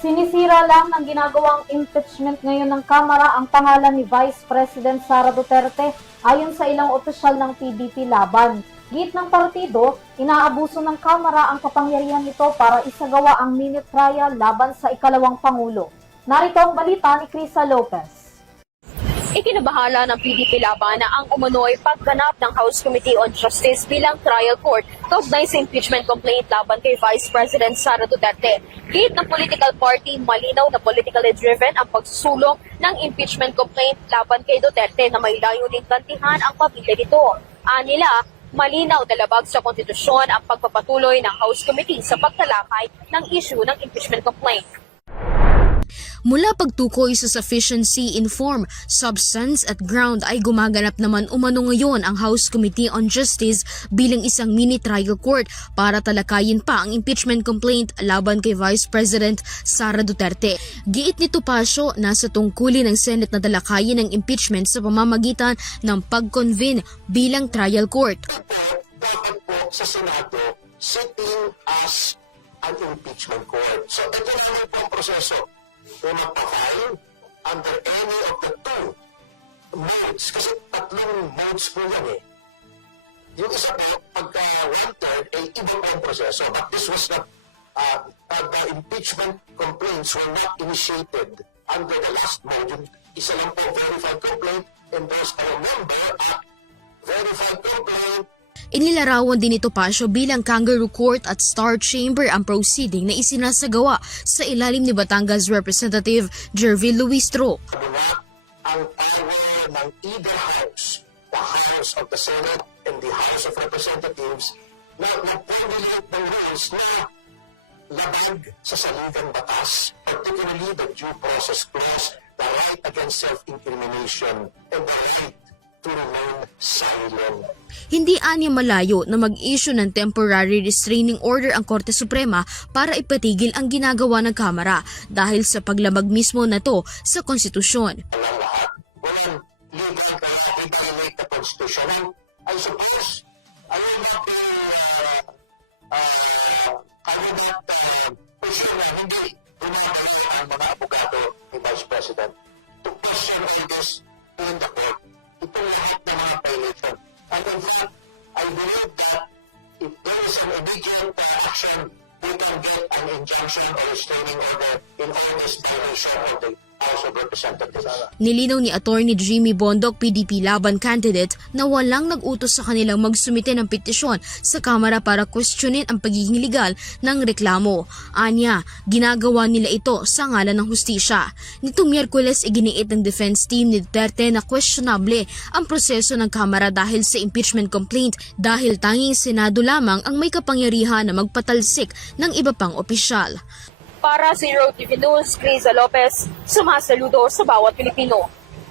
Sinisira lang ng ginagawang impeachment ngayon ng Kamara ang pangalan ni Vice President Sara Duterte ayon sa ilang opisyal ng PDP laban. Git ng partido, inaabuso ng Kamara ang kapangyarihan nito para isagawa ang mini trial laban sa ikalawang Pangulo. Narito ang balita ni Crisa Lopez. Ikinabahala ng PDP laban na ang umano'y pagganap ng House Committee on Justice bilang trial court kaugnay sa impeachment complaint laban kay Vice President Sara Duterte. Gate ng political party, malinaw na politically driven ang pagsusulong ng impeachment complaint laban kay Duterte na may layuning gantihan ang pamilya nito. Anila, malinaw na labag sa konstitusyon ang pagpapatuloy ng House Committee sa pagtalakay ng issue ng impeachment complaint. Mula pagtukoy sa sufficiency in form, substance at ground ay gumaganap naman umano ngayon ang House Committee on Justice bilang isang mini trial court para talakayin pa ang impeachment complaint laban kay Vice President Sara Duterte. Giit ni Topacio, nasa tungkulin ng Senate na talakayin ang impeachment sa pamamagitan ng pag-convene bilang trial court. Dapat po sa Senado sitting as an impeachment court. So ito naman po ang proseso. Kung magpa-file under any of the two modes, kasi tatlong modes po yan eh. Yung isa po, pagka one-third, ay iba po ang proseso. But this was not, the impeachment complaints were not initiated under the last mode. Yung isa lang po, verified complaint, and there's a number at verified complaint. Inilarawan din ni Topacio bilang kangaroo court at star chamber ang proceeding na isinasagawa sa ilalim ni Batangas Representative Jervil Luistro. Ang power ng either house, the House of the Senate and the House of Representatives, na mag-formulate ng rules na labag sa saligang batas, particularly the due process clause, the right against self-incrimination, and the right to remain silent. Hindi anya malayo na mag-issue ng temporary restraining order ang Korte Suprema para ipatigil ang ginagawa ng Kamara dahil sa paglamag mismo na to sa konstitusyon. Walang lahat. Walang legal violate the Constitution. I suppose, ayun na po, position na hindi pinapagawa ang mga abogado ni Vice President to question on this in the court. Itong lahat ng mga violation. And in fact, I believe that if there is an immediate action, we can get an injunction or restraining order in honest violation of the House of Representatives. Nilinaw ni Attorney Jimmy Bondoc, PDP Laban candidate, na walang nag-utos sa kanilang magsumite ng petisyon sa Kamara para questionin ang pagiging legal ng reklamo. Anya, ginagawa nila ito sa ngalan ng hustisya. Nitong Miyerkules, iginiit ng defense team ni Duterte na questionable ang proseso ng Kamara dahil sa impeachment complaint dahil tanging Senado lamang ang may kapangyarihan na magpatalsik ng iba pang opisyal. Para sa Zero TV News, Crisa Lopez, sumasaludo sa bawat Pilipino.